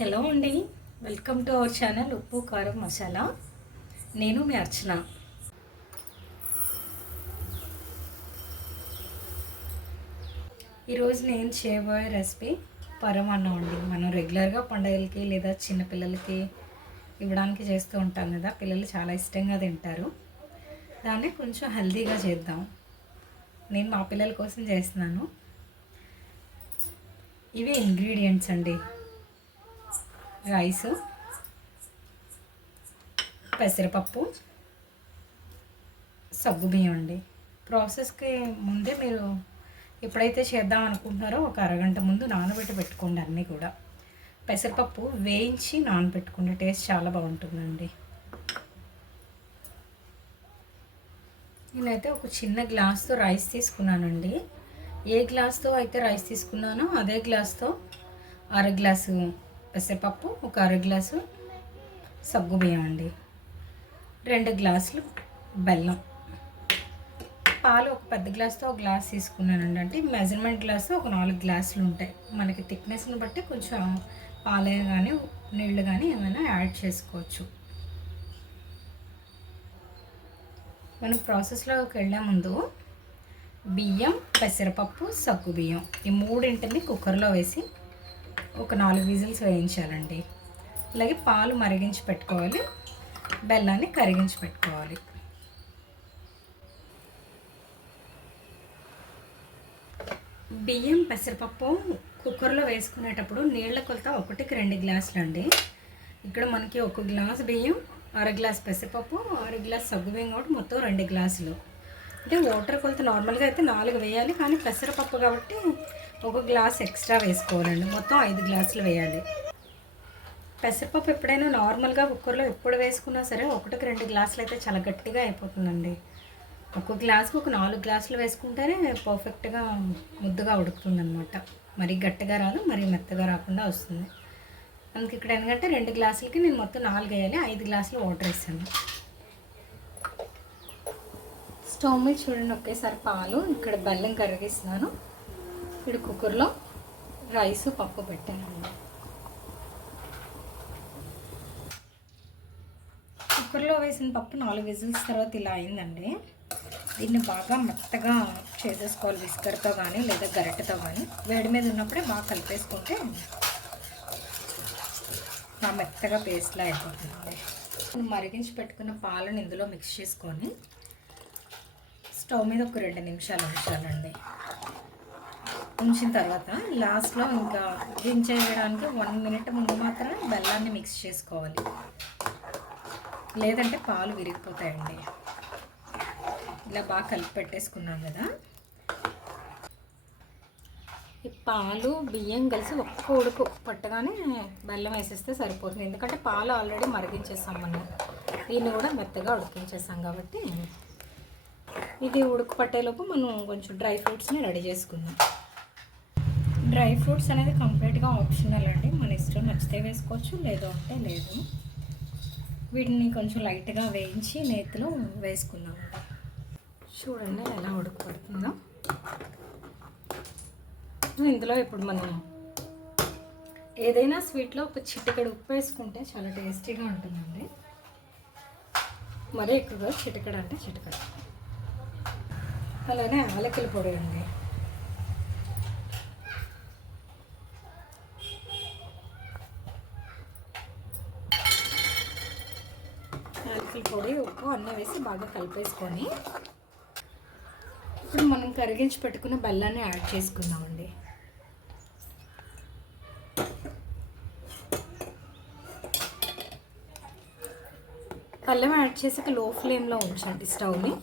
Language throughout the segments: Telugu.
హలో అండి, వెల్కమ్ టు అవర్ ఛానల్ ఉప్పు కారం మసాలా. నేను మీ అర్చన. ఈరోజు నేను చేయబోయే రెసిపీ పరమాన్నం అండి. మనం రెగ్యులర్గా పండుగలకి లేదా చిన్నపిల్లలకి ఇవ్వడానికి చేస్తూ ఉంటాం కదా. పిల్లలు చాలా ఇష్టంగా తింటారు. దాన్ని కొంచెం హెల్తీగా చేద్దాం. నేను మా పిల్లల కోసం చేస్తున్నాను. ఇవి ఇంగ్రీడియంట్స్ అండి: రైసు, పెసరపప్పు, సగ్గుబియ్యం అండి. ప్రాసెస్కి ముందే మీరు ఎప్పుడైతే చేద్దాం అనుకుంటున్నారో ఒక అరగంట ముందు నానబెట్టి పెట్టుకోండి. అన్నీ కూడా పెసరపప్పు వేయించి నానబెట్టుకోండి, టేస్ట్ చాలా బాగుంటుందండి. నేనైతే ఒక చిన్న గ్లాస్తో రైస్ తీసుకున్నానండి. ఏ గ్లాస్తో అయితే రైస్ తీసుకున్నానో అదే గ్లాస్తో అర గ్లాసు పెసరపప్పు, ఒక అర గ్లాసు సగ్గుబియ్యం అండి, 2 గ్లాసులు బెల్లం, పాలు ఒక పెద్ద గ్లాస్తో ఒక గ్లాస్ తీసుకున్నానండి. అంటే మెజర్మెంట్ గ్లాస్తో ఒక 4 గ్లాసులు ఉంటాయి. మనకి థిక్నెస్ని బట్టి కొంచెం పాలే కానీ నీళ్ళు కానీ ఏమైనా యాడ్ చేసుకోవచ్చు. మనం ప్రాసెస్లోకి వెళ్ళే ముందు బియ్యం, పెసరపప్పు, సగ్గుబియ్యం ఈ మూడింటిని కుక్కర్లో వేసి ఒక 4 విజిల్స్ వేయించాలండి. అలాగే పాలు మరిగించి పెట్టుకోవాలి, బెల్లాన్ని కరిగించి పెట్టుకోవాలి. బియ్యం, పెసరపప్పు కుక్కర్లో వేసుకునేటప్పుడు నీళ్ళ కొలత 1కి 2 గ్లాసులు అండి. ఇక్కడ మనకి 1 గ్లాస్ బియ్యం, అర గ్లాస్ పెసరపప్పు, అర గ్లాస్ సగ్గుబియ్యం కాబట్టి మొత్తం 2 గ్లాసులు. అంటే వాటర్ కొలత నార్మల్గా అయితే 4 వేయాలి, కానీ పెసరపప్పు కాబట్టి 1 గ్లాస్ ఎక్స్ట్రా వేసుకోవాలండి. మొత్తం 5 గ్లాసులు వేయాలి. పెసరపప్పు ఎప్పుడైనా నార్మల్గా కుక్కర్లో ఎప్పుడు వేసుకున్నా సరే 1కి 2 గ్లాసులు అయితే చాలా గట్టిగా అయిపోతుందండి. 1 గ్లాసుకు ఒక 4 గ్లాసులు వేసుకుంటేనే పర్ఫెక్ట్గా ముద్దగా ఉడుకుతుంది అనమాట. మరీ గట్టిగా రాదు, మరీ మెత్తగా రాకుండా వస్తుంది. అందుకే ఇక్కడ ఎందుకంటే 2 గ్లాసులకి నేను మొత్తం 4 వేయాలి, 5 గ్లాసులు వాటర్ వేసాను. స్టవ్ మీద చూడండి, ఒకేసారి పాలు, ఇక్కడ బెల్లం కరిగిస్తున్నాను. ఇక్కడ కుక్కర్లో రైసు, పప్పు పెట్టానండి. కుక్కర్లో వేసిన పప్పు 4 విజిల్స్ తర్వాత ఇలా అయిందండి. దీన్ని బాగా మెత్తగా చేసేసుకోవాలి, విస్కర్తో కానీ లేదా గరిటెతో కానీ. వేడి మీద ఉన్నప్పుడే బాగా కలిపేసుకుంటే బాగా మెత్తగా పేస్ట్లా అయిపోతుంది. మరిగించి పెట్టుకున్న పాలను ఇందులో మిక్స్ చేసుకొని స్టవ్ మీద ఒక 2 నిమిషాలు ఉంచాలండి. ఉంచిన తర్వాత లాస్ట్లో ఇంకా దించేయడానికి 1 మినిట్ ముందు మాత్రమే బెల్లాన్ని మిక్స్ చేసుకోవాలి, లేదంటే పాలు విరిగిపోతాయండి. ఇలా బాగా కలిపి పెట్టేసుకున్నాం కదా. ఈ పాలు, బియ్యం కలిసి ఒక్క ఉడుకు పట్టగానే బెల్లం వేసేస్తే సరిపోతుంది. ఎందుకంటే పాలు ఆల్రెడీ మరిగించేస్తాం మనం, దీన్ని కూడా మెత్తగా ఉడికించేస్తాం కాబట్టి. ఇది ఉడుకు పట్టేలోపు మనం కొంచెం డ్రై ఫ్రూట్స్ని రెడీ చేసుకుందాం. డ్రై ఫ్రూట్స్ అనేది కంప్లీట్గా ఆప్షనల్ అండి, మన ఇష్టం, నచ్చితే వేసుకోవచ్చు, లేదు అంటే లేదు. వీటిని కొంచెం లైట్గా వేయించి నేతిలో వేసుకుందాం. చూడండి ఎలా ఉడకపడుతుందో. ఇందులో ఇప్పుడు మనం ఏదైనా స్వీట్లో ఒక చిటికెడు ఉప్పు వేసుకుంటే చాలా టేస్టీగా ఉంటుందండి. మరీ ఎక్కువగా చిటికెడు అంటే చిటికెడు. అలానే యాలకుల పొడి అండి. యాలకుల పొడి, ఉప్పు అన్నీ వేసి బాగా కలిపేసుకొని ఇప్పుడు మనం కరిగించి పెట్టుకున్న బెల్లాన్ని యాడ్ చేసుకుందామండి. బెల్లం యాడ్ చేసాక లో ఫ్లేమ్లో ఉంచండి. స్టవ్ని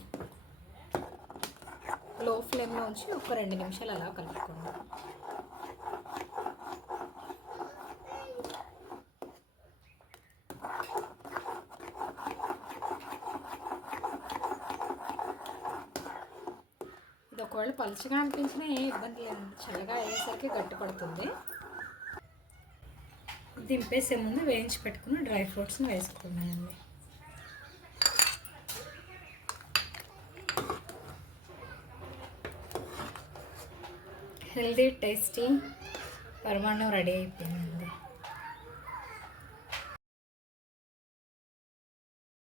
లో ఫ్లేమ్లో ఉంచి ఒక 2 నిమిషాలు అలా కలుపుకోండి. ఇది ఒకవేళ పలుచగా అనిపించినా ఏ ఇబ్బంది లేదండి, చల్లగా అయ్యేసరికి గట్టి పడుతుంది. దింపేసే ముందు వేయించి పెట్టుకుని డ్రై ఫ్రూట్స్ని వేసుకున్నానండి. హెల్దీ టేస్టీ పరమాన్నం రెడీ అయిపోయిందండి.